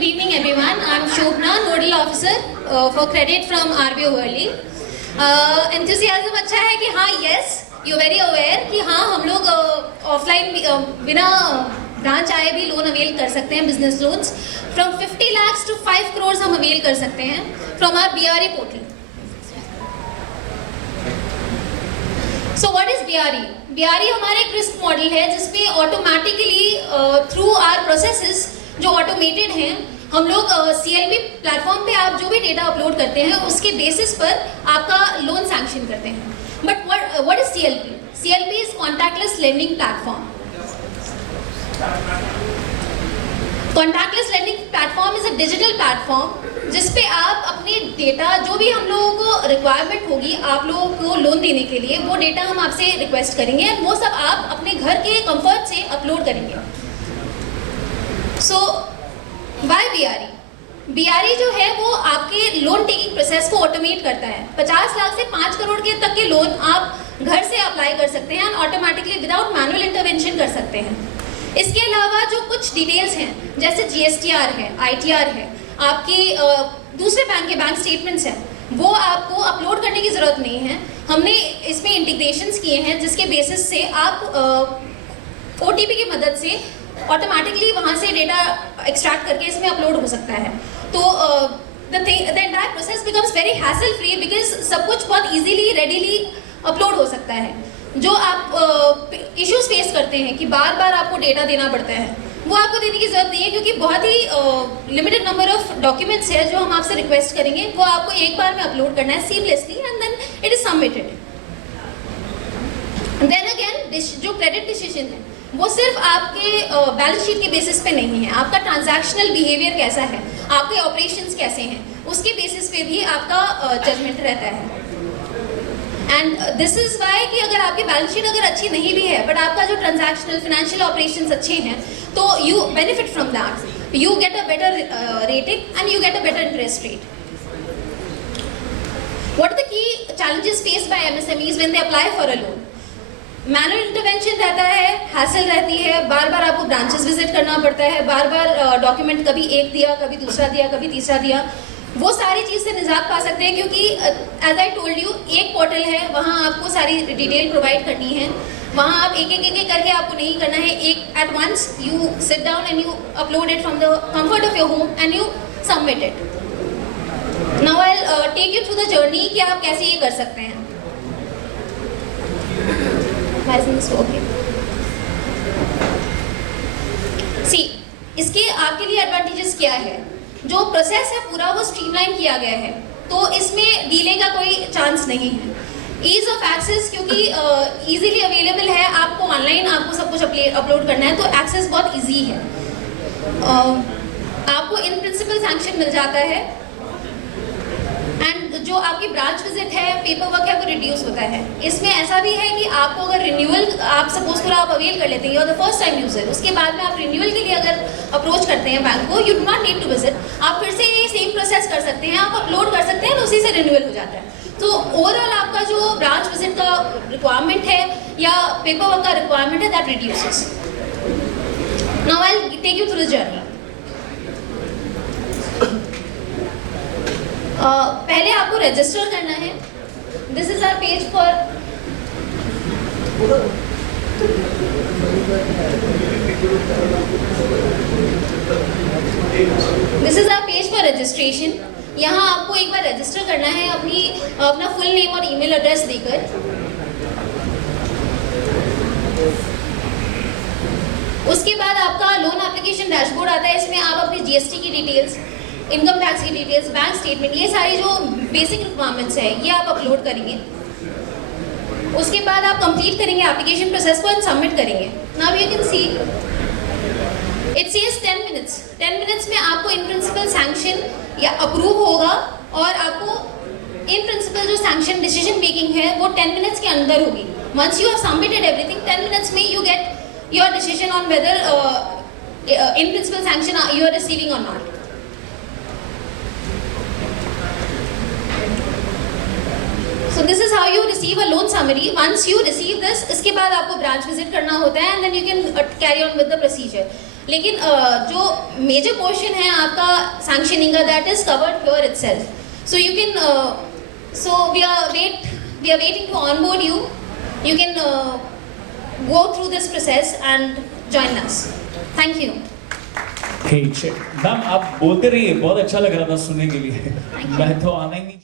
Good evening everyone. I'm Shobna, Nodal Officer for Credit from RBO Worli. Enthusiasm अच्छा है कि हाँ yes, you're very aware कि हाँ हम लोग ऑफलाइन बिना ब्रांच आए भी लोन अवेल कर सकते हैं, business loans from 50 lakhs to 5 crores हम अवेल कर सकते हैं from our BRE portal. So what is BRE? BRE हमारा एक रिस्क मॉडल है जिसमें ऑटोमेटिकली थ्रू आवर प्रोसेसेस जो ऑटोमेटेड हैं, हम लोग CLP प्लेटफॉर्म पे आप जो भी डेटा अपलोड करते हैं उसके बेसिस पर आपका लोन सैंक्शन करते हैं. But what is CLP? CLP is contactless lending platform. Contactless lending platform is a digital platform जिसपे आप अपने डेटा जो भी हम लोगों को रिक्वायरमेंट होगी आप लोगों को लोन देने के लिए, वो डेटा हम आपसे रिक्वेस्ट करेंगे और वो सब आप अपने घर के कंफर्ट से अपलोड करेंगे. सो वाई BRE? BRE जो है वो आपके लोन टेकिंग प्रोसेस को ऑटोमेट करता है. 50 लाख से 5 करोड़ के तक के लोन आप घर से अप्लाई कर सकते हैं और ऑटोमेटिकली विदाउट मैनुअल इंटरवेंशन कर सकते हैं. इसके अलावा जो कुछ डिटेल्स हैं जैसे GSTR है, ITR है, आपकी दूसरे बैंक के बैंक स्टेटमेंट्स हैं, वो आपको अपलोड करने की ज़रूरत नहीं है. हमने इसमें इंटीग्रेशंस किए हैं जिसके बेसिस से आप OTP की मदद से ऑटोमेटिकली वहाँ से डेटा एक्सट्रैक्ट करके इसमें अपलोड हो सकता है. तो the entire process becomes very hassle free because सब कुछ बहुत इजीली रेडीली अपलोड हो सकता है. जो आप इश्यूज फेस करते हैं कि बार बार आपको डेटा देना पड़ता है, वो आपको देने की जरूरत नहीं है क्योंकि बहुत ही लिमिटेड नंबर ऑफ डॉक्यूमेंट्स है जो हम आपसे रिक्वेस्ट करेंगे, वो आपको एक बार में अपलोड करना है seamlessly and then it is submitted. Then again जो क्रेडिट डिसीजन है वो सिर्फ आपके बैलेंस शीट के बेसिस पे नहीं है, आपका ट्रांजैक्शनल बिहेवियर कैसा है, आपके ऑपरेशंस कैसे हैं, उसके बेसिस पे भी आपका जजमेंट रहता है. एंड दिस इज वाई कि अगर आपकी बैलेंस शीट अगर अच्छी नहीं भी है बट आपका जो ट्रांजैक्शनल फाइनेंशियल ऑपरेशंस अच्छे हैं तो you benefit from that, you get a better rating and you get a better interest rate. What are the key challenges faced by MSMEs when they apply for a loan? Manual intervention रहता है, hassle रहती है, बार बार आपको branches visit करना पड़ता है, बार बार document कभी एक दिया, कभी दूसरा दिया, कभी तीसरा दिया. वो सारी चीज़ से निजात पा सकते हैं क्योंकि एज आई टोल्ड यू एक पोर्टल है, वहाँ आपको सारी डिटेल प्रोवाइड करनी है. वहाँ आप एक एक करके आपको नहीं करना है, एक at once you sit down and you upload it from the comfort of your home and you submit it. Now I will take you through the journey कि आप कैसे ये कर सकते हैं. सी इसके आपके लिए एडवांटेजेस क्या है? जो प्रोसेस है पूरा वो स्ट्रीमलाइन किया गया है, तो इसमें डीले का कोई चांस नहीं है. ईज ऑफ एक्सेस क्योंकि इजीली अवेलेबल है, आपको ऑनलाइन आपको सब कुछ अपलोड करना है तो एक्सेस बहुत इजी है. आपको इन प्रिंसिपल सैंक्शन मिल जाता है एंड जो आपकी ब्रांच विजिट है, पेपर वर्क है, वो रिड्यूस होता है. इसमें ऐसा भी है कि आपको अगर रिन्यूअल आप सपोज पूरा आप अवेल कर लेते हैं और द फर्स्ट टाइम यूजर, उसके बाद में आप रिन्यूअल के लिए अगर अप्रोच करते हैं बैंक को, you do not need to visit, आप फिर से ये सेम प्रोसेस कर सकते हैं, आप अपलोड कर सकते हैं और उसी से रिन्यूअल हो जाता है. तो ओवरऑल आपका जो ब्रांच विजिट का रिक्वायरमेंट है या पेपर वर्क का रिक्वायरमेंट है that reduces. Now I will take you through the journey. पहले आपको रजिस्टर करना है. This is our page for registration. यहाँ आपको एक बार रजिस्टर करना है अपना फुल नेम और ईमेल एड्रेस देकर. उसके बाद आपका लोन एप्लीकेशन डैशबोर्ड आता है. इसमें आप अपनी GST की डिटेल्स, इनकम टैक्स की डिटेल्स, बैंक स्टेटमेंट, ये सारी जो बेसिक रिक्वायरमेंट्स है ये आप अपलोड करेंगे. उसके बाद आप कंप्लीट करेंगे एप्लीकेशन प्रोसेस को एंड सबमिट करेंगे. Now you can see it says 10 minutes. 10 minutes में आपको इन प्रिंसिपल सैंक्शन या अप्रूव होगा और आपको इन प्रिंसिपल जो सैंक्शन डिसीजन मेकिंग है वो 10 मिनट्स के अंदर होगी. Once you have submitted everything, 10 minutes में you get your decision on whether in principle sanction you are receiving or not. So this is how you receive a loan summary. Once you receive this, इसके बाद आपको branch visit करना होता है and then you can carry on with the procedure. लेकिन जो major portion है आपका सैंक्शनिंग का, that is covered here itself. So you can, so we are waiting to onboard you. You can go through this process and join us. Thank you. Ma'am आप बोलते रहिए, बहुत अच्छा लग रहा था सुनने के लिए. मैं तो आना ही नहीं